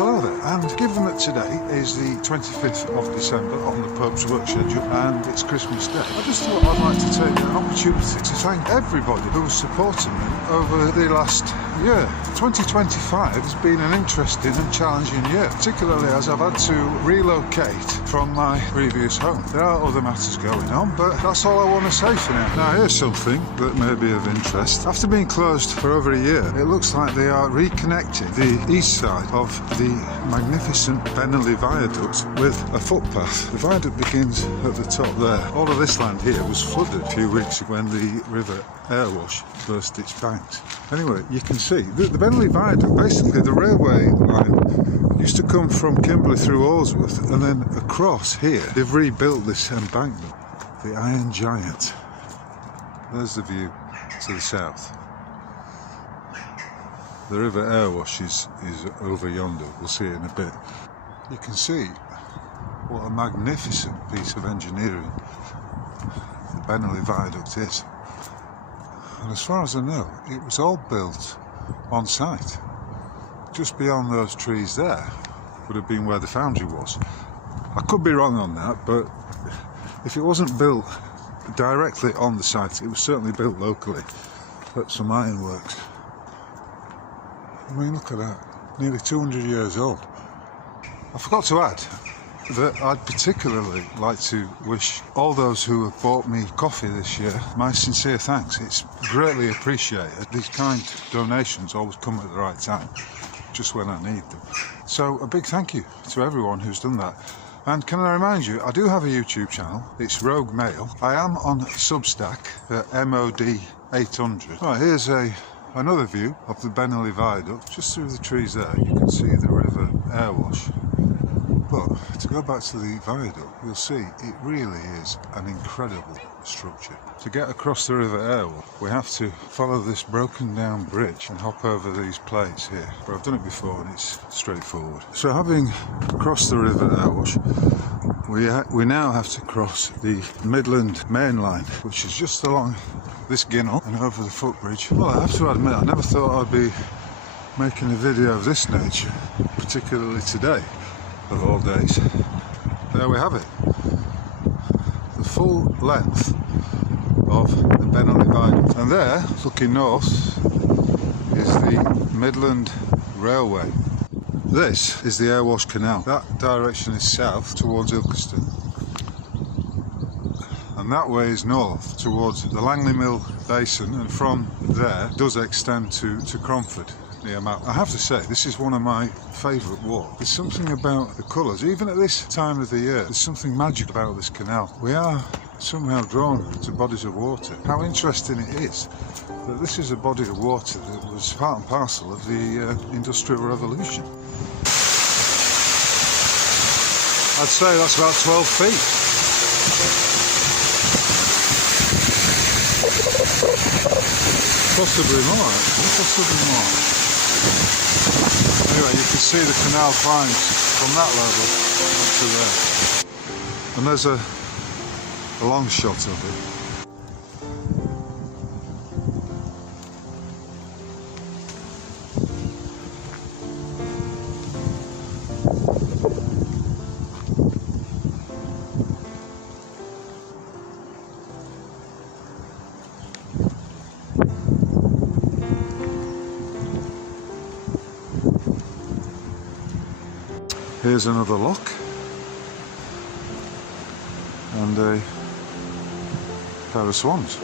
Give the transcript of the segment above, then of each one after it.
Hello there, and given that today is the 25th of December on the Pope's work schedule and it's Christmas Day, I just thought I'd like to take an opportunity to thank everybody who has supported me over the last year. 2025 has been an interesting and challenging year, particularly as I've had to relocate from my previous home. There are other matters going on, but that's all I want to say for now. Now here's something that may be of interest. After being closed for over a year, it looks like they are reconnecting the east side of the magnificent Benelli Viaduct with a footpath. The viaduct begins at the top there. All of this land here was flooded a few weeks ago when the River Airwash burst its banks. Anyway, you can see the Benelli Viaduct, basically the railway line used to come from Kimberley through Allsworth and then across here. They've rebuilt this embankment, the Iron Giant. There's the view to the south. The River Airwash is over yonder, we'll see it in a bit. You can see what a magnificent piece of engineering the Benelli Viaduct is. And as far as I know, it was all built on site. Just beyond those trees there would have been where the foundry was. I could be wrong on that, but if it wasn't built directly on the site, it was certainly built locally at some ironworks. I mean, look at that, nearly 200 years old. I forgot to add that I'd particularly like to wish all those who have bought me coffee this year my sincere thanks. It's greatly appreciated. These kind donations always come at the right time, just when I need them. So a big thank you to everyone who's done that. And can I remind you, I do have a YouTube channel. It's Rogue Mail. I am on Substack at MOD 800. Right, here's another view of the Benelli Viaduct. Just through the trees there, you can see the River Airwash. But to go back to the viaduct, you'll see it really is an incredible structure. To get across the River Airwash, we have to follow this broken down bridge and hop over these plates here. But I've done it before and it's straightforward. So having crossed the River Airwash, we now have to cross the Midland Main Line, which is just along this ginnel and over the footbridge. Well, I have to admit, I never thought I'd be making a video of this nature, particularly today, of all days. There we have it. The full length of the Benelli Viaduct. And there, looking north, is the Midland Railway. This is the Airwash Canal. That direction is south towards Ilkeston. And that way is north towards the Langley Mill Basin, and from there it does extend to Cromford. I have to say, this is one of my favourite walks. There's something about the colours, even at this time of the year, there's something magic about this canal. We are somehow drawn to bodies of water. How interesting it is that this is a body of water that was part and parcel of the Industrial Revolution. I'd say that's about 12 feet. Possibly more, actually, possibly more. Anyway, you can see the canal climbs from that level up to there. And there's a long shot of it. Here's another lock and a pair of swans.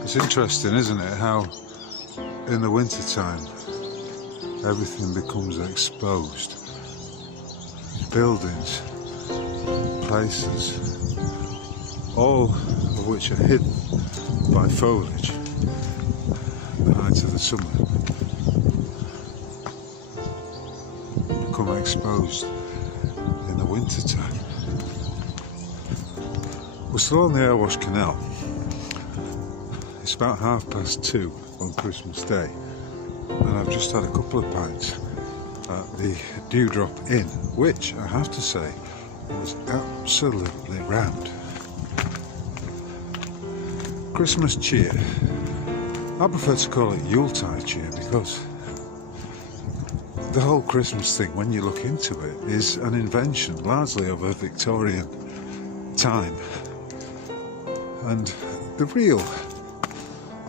It's interesting, isn't it, how in the winter time everything becomes exposed. Buildings, places, all of which are hidden by foliage at the height of the summer, become exposed in the winter time. We're still on the Airwash Canal. It's about 2:30 on Christmas Day, and I've just had a couple of pints at the Dewdrop Inn, which I have to say was absolutely rammed. Christmas cheer. I prefer to call it Yuletide cheer because the whole Christmas thing, when you look into it, is an invention largely of a Victorian time. And the real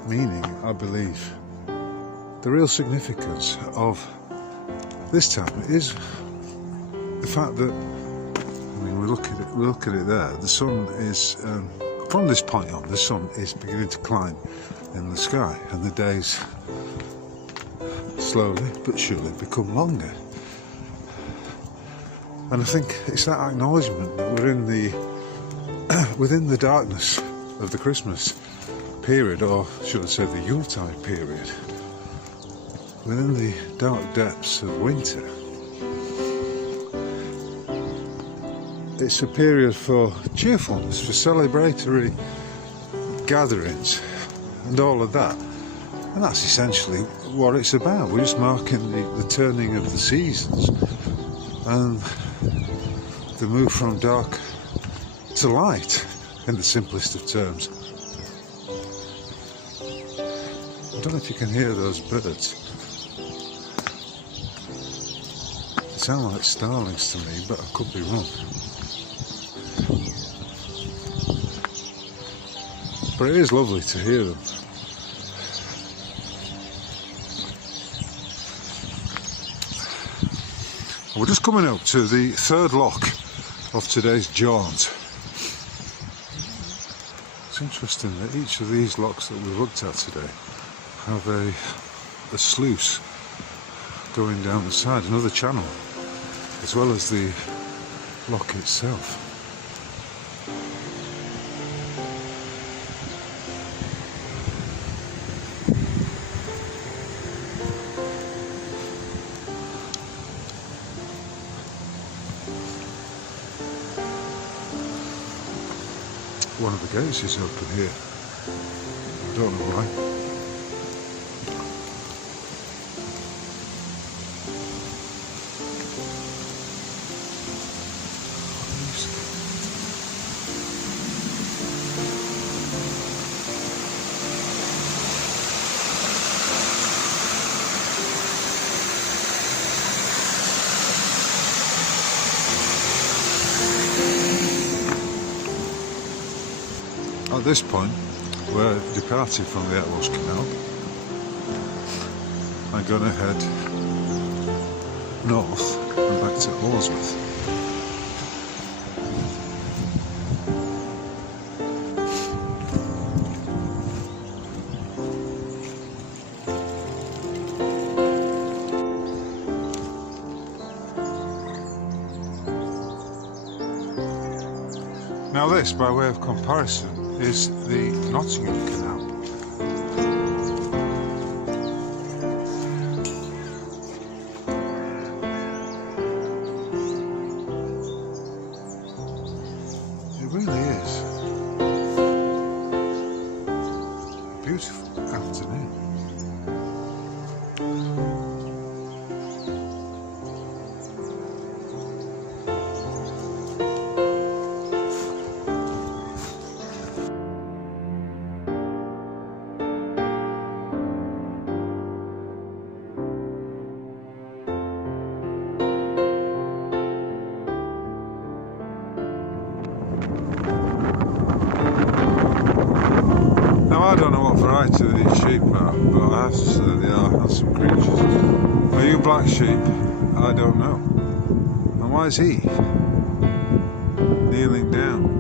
meaning, I believe, the real significance of this time is the fact that, I mean, we look at it there. The sun is, from this point on, the sun is beginning to climb in the sky, and the days slowly but surely become longer. And I think it's that acknowledgement that we're in the within the darkness of the Christmas period, or should I say the Yuletide period, within the dark depths of winter. It's a period for cheerfulness, for celebratory gatherings and all of that. And that's essentially what it's about. We're just marking the turning of the seasons and the move from dark to light, in the simplest of terms. I don't know if you can hear those birds. They sound like starlings to me, but I could be wrong. But it is lovely to hear them. We're just coming up to the third lock of today's jaunt. It's interesting that each of these locks that we've looked at today have a sluice going down the side, another channel, as well as the lock itself. One of the gates is open here. I don't know why. At this point, we're departing from the Airwash Canal. I'm going to head north and back to Horsworth. Now this, by way of comparison, is the Nottingham Canal. It really is a beautiful afternoon. Now I don't know what variety of these sheep are, but I have to say they are handsome creatures. Are you black sheep? I don't know. And why is he kneeling down?